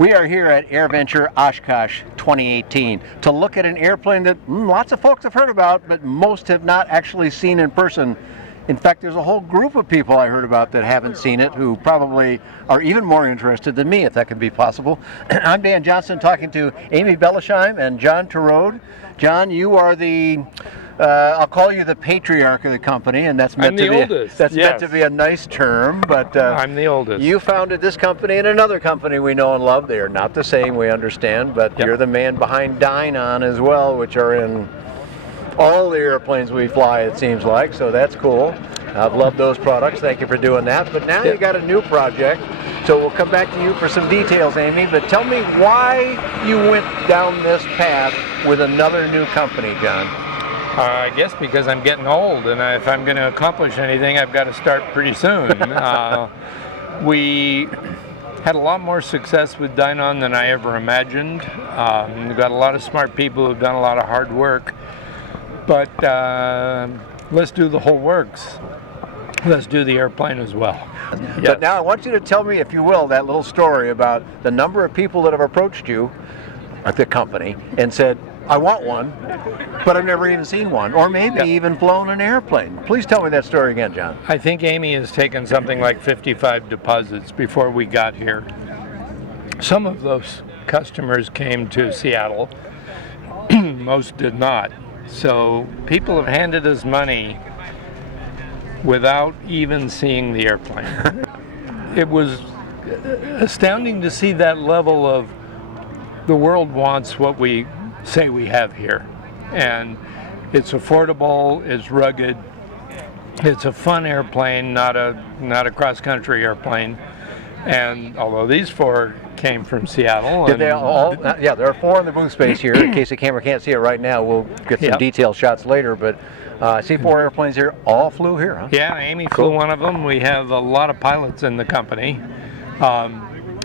We are here at AirVenture Oshkosh 2018 to look at an airplane that lots of folks have heard about, but most have not actually seen in person. In fact, there's a whole group of people I heard about that haven't seen it who probably are even more interested than me, if that could be possible. I'm Dan Johnson talking to Amy Bellesheim and John Torode. John, you are the I'll call you the patriarch of the company, and that's meant meant to be a nice term. But I'm the oldest. You founded this company and another company we know and love. They are not the same, we understand, but You're the man behind Dynon as well, which are in all the airplanes we fly, it seems like. So that's cool. I've loved those products. Thank you for doing that. But now you got a new project, so we'll come back to you for some details, Amy. But tell me why you went down this path with another new company, John. I guess because I'm getting old, and if I'm going to accomplish anything, I've got to start pretty soon. We had a lot more success with Dynon than I ever imagined. We've got a lot of smart people who've done a lot of hard work, but let's do the whole works. Let's do the airplane as well. Yes. But now I want you to tell me, if you will, that little story about the number of people that have approached you at the company and said, I want one, but I've never even seen one, or maybe even flown an airplane. Please tell me that story again, John. I think Amy has taken something like 55 deposits before we got here. Some of those customers came to Seattle. Most did not. So people have handed us money without even seeing the airplane. It was astounding to see that level of the world wants what we say we have here, and it's affordable, it's rugged, it's a fun airplane, not a cross-country airplane. And although these four came from Seattle, did they all? Yeah, there are four in the booth space here. In case the camera can't see it right now, we'll get some detailed shots later. But I see four airplanes here. All flew here, huh? Yeah, Amy flew one of them. We have a lot of pilots in the company.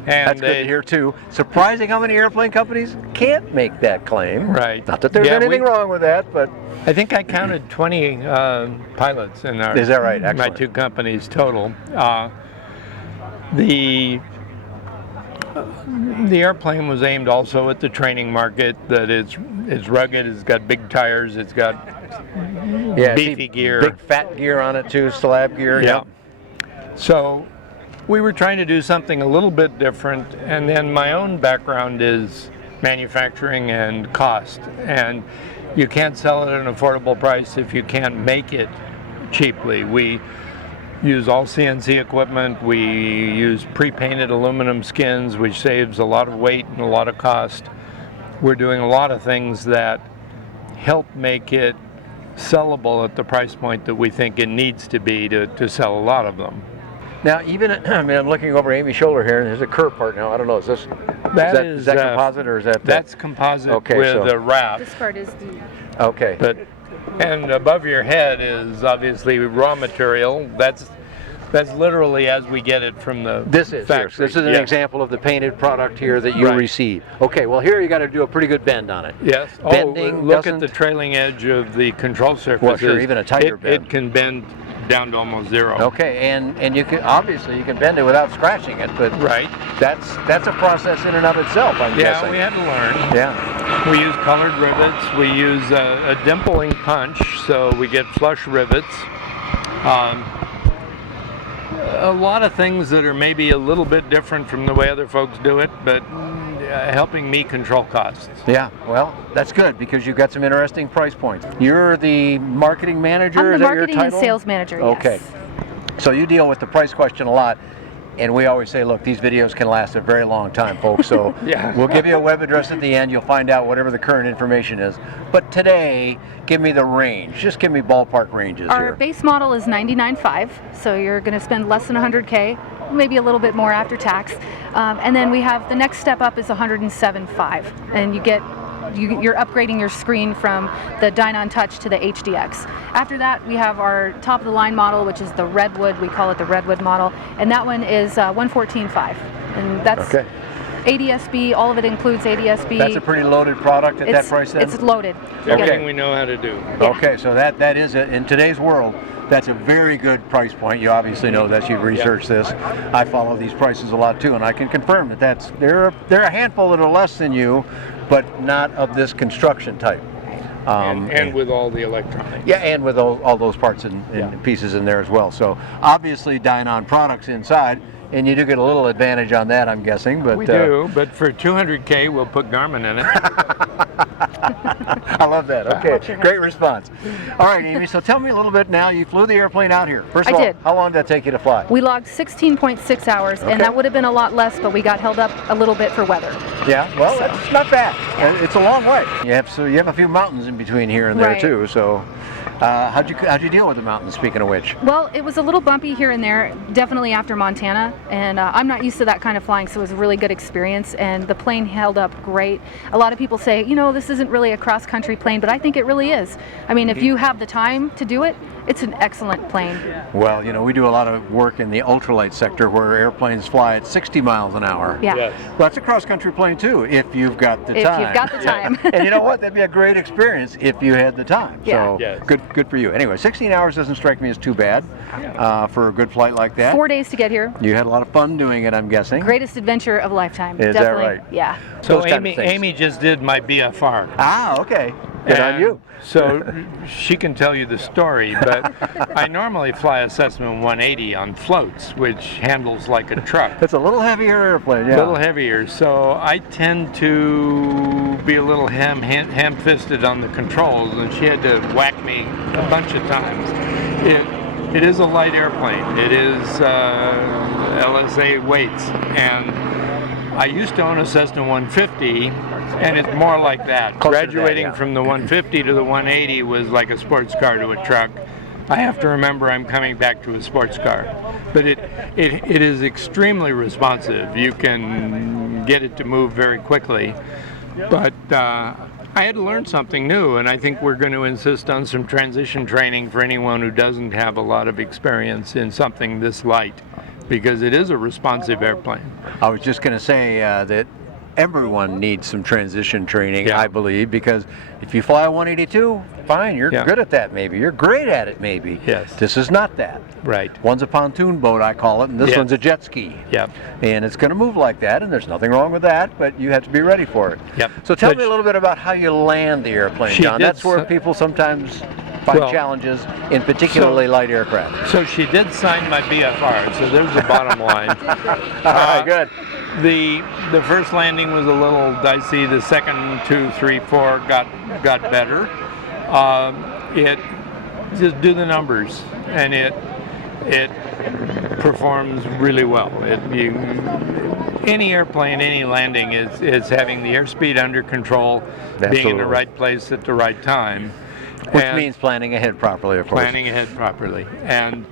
And that's good to hear too. Surprising how many airplane companies can't make that claim. Right. Not that there's anything wrong with that, but I think I counted 20 pilots in our Is that right? Excellent. My two companies total. The airplane was aimed also at the training market. That it's rugged. It's got big tires. It's got beefy gear. Big fat gear on it too. Slab gear. Yeah. So we were trying to do something a little bit different, and then my own background is manufacturing and cost, and you can't sell it at an affordable price if you can't make it cheaply. We use all CNC equipment. We use pre-painted aluminum skins, which saves a lot of weight and a lot of cost. We're doing a lot of things that help make it sellable at the price point that we think it needs to be to sell a lot of them. Now, even I'm looking over Amy's shoulder here, and there's a curve part now. I don't know, is that composite, or is that? That's composite with a wrap. This part is the. Okay. And above your head is obviously raw material. That's literally as we get it from the factory. This is an example of the painted product here that you receive. Okay, well here you got to do a pretty good bend on it. Yes. Bending. Look at the trailing edge of the control surface. Well, sure, even a tighter bend. It can bend down to almost zero. Okay, and you can obviously bend it without scratching it, but that's a process in and of itself, I'm guessing. Yeah, we had to learn. Yeah. We use colored rivets. We use a dimpling punch, so we get flush rivets. A lot of things that are maybe a little bit different from the way other folks do it, but helping me control costs. Yeah, well, that's good because you've got some interesting price points. You're the marketing manager? I'm the marketing and sales manager, yes. Okay. So you deal with the price question a lot. And we always say, look, these videos can last a very long time, folks. So we'll give you a web address at the end. You'll find out whatever the current information is. But today, give me the range. Just give me ballpark ranges here. Our base model is $99,500, so you're going to spend less than $100K, maybe a little bit more after tax. And then we have the next step up is $107,500, and you're upgrading your screen from the Dynon Touch to the HDX. After that, we have our top of the line model, which is the Redwood. We call it the Redwood model, and that one is $114,500, and that's ADSB. All of it includes ADSB. That's a pretty loaded product at that price then? It's loaded. Everything we know how to do. Yeah. Okay, so that is it. In today's world, That's a very good price point. You obviously know that. You've researched this. I follow these prices a lot too, and I can confirm that they're a handful that are less than you, but not of this construction type. And with all the electronics. Yeah, and with all those parts and pieces in there as well. So obviously Dynon products inside, and you do get a little advantage on that, I'm guessing. But we do, but for 200K, we'll put Garmin in it. I love that. Okay, great response. All right, Amy, so tell me a little bit now. You flew the airplane out here. First of all, did. how long did that take you to fly? We logged 16.6 hours, and that would have been a lot less, but we got held up a little bit for weather. Yeah, well, that's not bad. It's a long way. You have a few mountains in between here and there Right. too. So, how'd you deal with the mountains? Speaking of which. Well, it was a little bumpy here and there, definitely after Montana, and I'm not used to that kind of flying, so it was a really good experience, and the plane held up great. A lot of people say, this isn't really a cross-country plane, but I think it really is. I mean, if you have the time to do it, it's an excellent plane. Well, we do a lot of work in the ultralight sector where airplanes fly at 60 miles an hour. Yeah. Yes. Well, that's a cross-country plane too, if you've got the time. If you've got the time. And you know what? That'd be a great experience if you had the time. Yeah. So Yes. good for you. Anyway, 16 hours doesn't strike me as too bad for a good flight like that. 4 days to get here. You had a lot of fun doing it, I'm guessing. Greatest adventure of a lifetime. Is that Definitely. right? Yeah. So Those kind of things. Amy just did my BFR. Ah, okay. Good on And you. So she can tell you the story, but I normally fly a Cessna 180 on floats, which handles like a truck. It's a little heavier airplane, yeah. A little heavier, so I tend to be a little ham-fisted on the controls, and she had to whack me a bunch of times. It is a light airplane. It is LSA weights, and I used to own a Cessna 150, and it's more like that. Closer to that, Graduating yeah. from the 150 to the 180 was like a sports car to a truck. I have to remember I'm coming back to a sports car. But it is extremely responsive. You can get it to move very quickly. But I had to learn something new, and I think we're going to insist on some transition training for anyone who doesn't have a lot of experience in something this light, because it is a responsive airplane. I was just going to say that everyone needs some transition training, Yeah. I believe, because if you fly a 182, fine, you're Yeah. good at that maybe. You're great at it maybe. Yes. This is not that. Right. One's a pontoon boat, I call it, and this Yes. one's a jet ski. Yep. And it's going to move like that, and there's nothing wrong with that, but you have to be ready for it. Yep. So tell But me a little bit about how you land the airplane, She John. did That's where so- people sometimes find Well, challenges in particularly light aircraft. So she did sign my BFR, so there's the bottom line. All right, good. The first landing was a little dicey. The second 2, 3, 4 got better. It just do the numbers, and it performs really well. Any airplane, any landing is having the airspeed under control, being in Absolutely. the right place at the right time. Which And means planning ahead properly, of course. planning ahead properly. And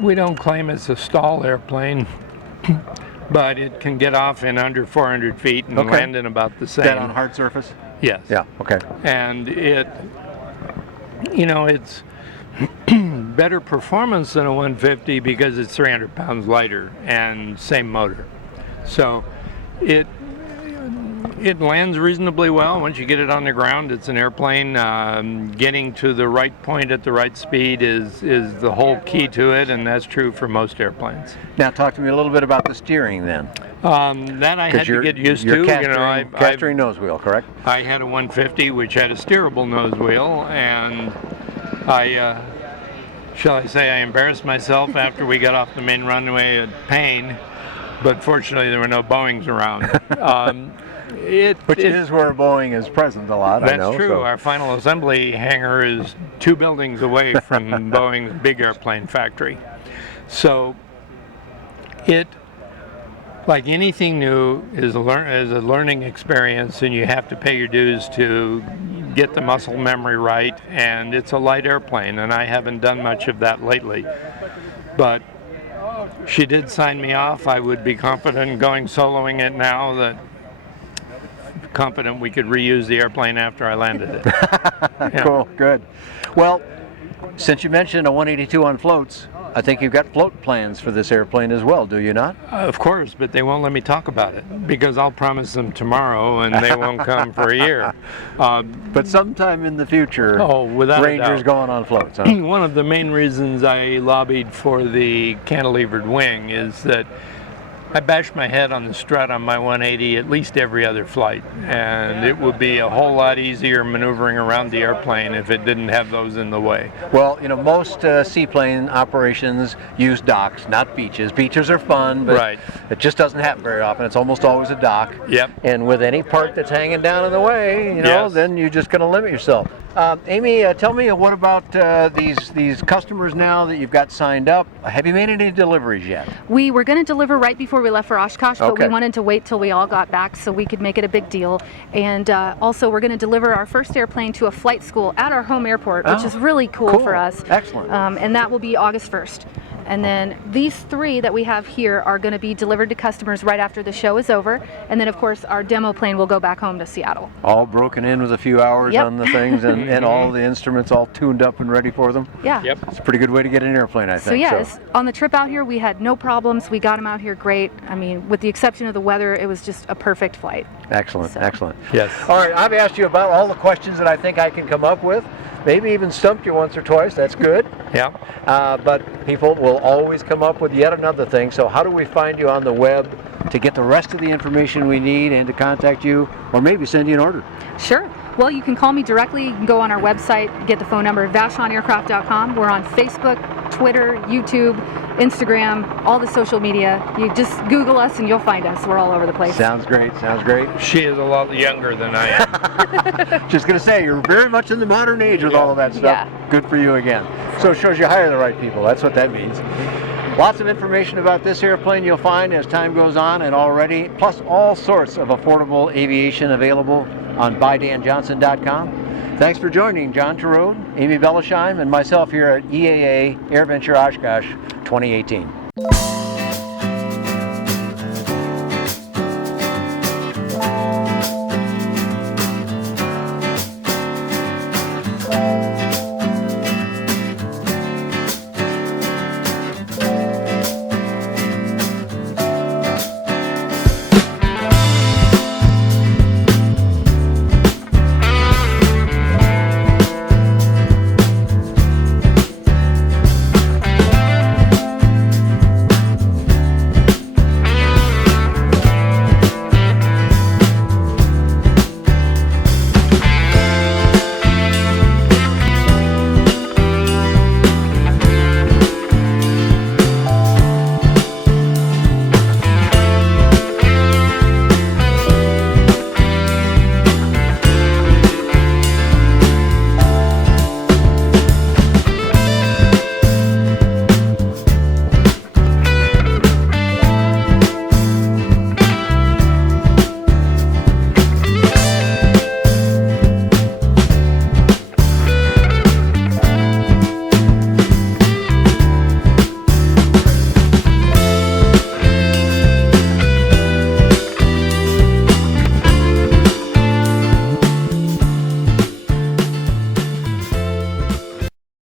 we don't claim it's a stall airplane, but it can get off in under 400 feet and Okay. land in about the same. That on hard surface? Yes. Yeah, okay. And it's better performance than a 150 because it's 300 pounds lighter and same motor. So it lands reasonably well. Once you get it on the ground, it's an airplane. Getting to the right point at the right speed is the whole key to it, and that's true for most airplanes. Now talk to me a little bit about the steering then. That I had to get used to. You're castering nose wheel, correct? I had a 150 which had a steerable nose wheel, and shall I say, I embarrassed myself after we got off the main runway at Payne, but fortunately there were no Boeings around. Which is where Boeing is present a lot, I know. That's true. so- Our final assembly hangar is 2 buildings away from Boeing's big airplane factory. So it, like anything new, is a learning experience, and you have to pay your dues to get the muscle memory right, and it's a light airplane, and I haven't done much of that lately. But she did sign me off. I would be confident going soloing it now, that confident we could reuse the airplane after I landed it. Yeah. Cool, good. Well, since you mentioned a 182 on floats, I think you've got float plans for this airplane as well, do you not? Of course, but they won't let me talk about it because I'll promise them tomorrow and they won't come for a year. But sometime in the future, without Ranger's a doubt. going on floats. Huh? One of the main reasons I lobbied for the cantilevered wing is that I bash my head on the strut on my 180 at least every other flight, and it would be a whole lot easier maneuvering around the airplane if it didn't have those in the way. Well, you know, most seaplane operations use docks, not beaches. Beaches are fun, but Right. it just doesn't happen very often. It's almost always a dock. Yep. And with any part that's hanging down in the way, you know, Yes. then you're just going to limit yourself. Amy, tell me, what about these customers now that you've got signed up? Have you made any deliveries yet? We were going to deliver right before we left for Oshkosh, but Okay. we wanted to wait till we all got back so we could make it a big deal. And also, we're going to deliver our first airplane to a flight school at our home airport, which Oh, is really cool for us. Excellent. And that will be August 1st. And then these 3 that we have here are going to be delivered to customers right after the show is over. And then, of course, our demo plane will go back home to Seattle. All broken in with a few hours Yep. on the things and all the instruments all tuned up and ready for them. Yeah. Yep. It's a pretty good way to get an airplane, I think. So yeah, on the trip out here, we had no problems. We got them out here great. I mean, with the exception of the weather, it was just a perfect flight. Excellent, So. excellent. Yes. All right, I've asked you about all the questions that I think I can come up with. Maybe even stumped you once or twice. That's good. Yeah. But people will always come up with yet another thing. So how do we find you on the web to get the rest of the information we need and to contact you, or maybe send you an order? Sure. Well, you can call me directly. You can go on our website, get the phone number, VashonAircraft.com. We're on Facebook, Twitter, YouTube, Instagram, all the social media. You just Google us and you'll find us. We're all over the place. Sounds great, sounds great. She is a lot younger than I am. Just going to say, you're very much in the modern age with all of that stuff. Yeah. Good for you again. So it shows you hire the right people. That's what that means. Lots of information about this airplane you'll find as time goes on, and already, plus all sorts of affordable aviation available on BuyDanJohnson.com. Thanks for joining John Torode, Amy Bellesheim, and myself here at EAA AirVenture Oshkosh 2018.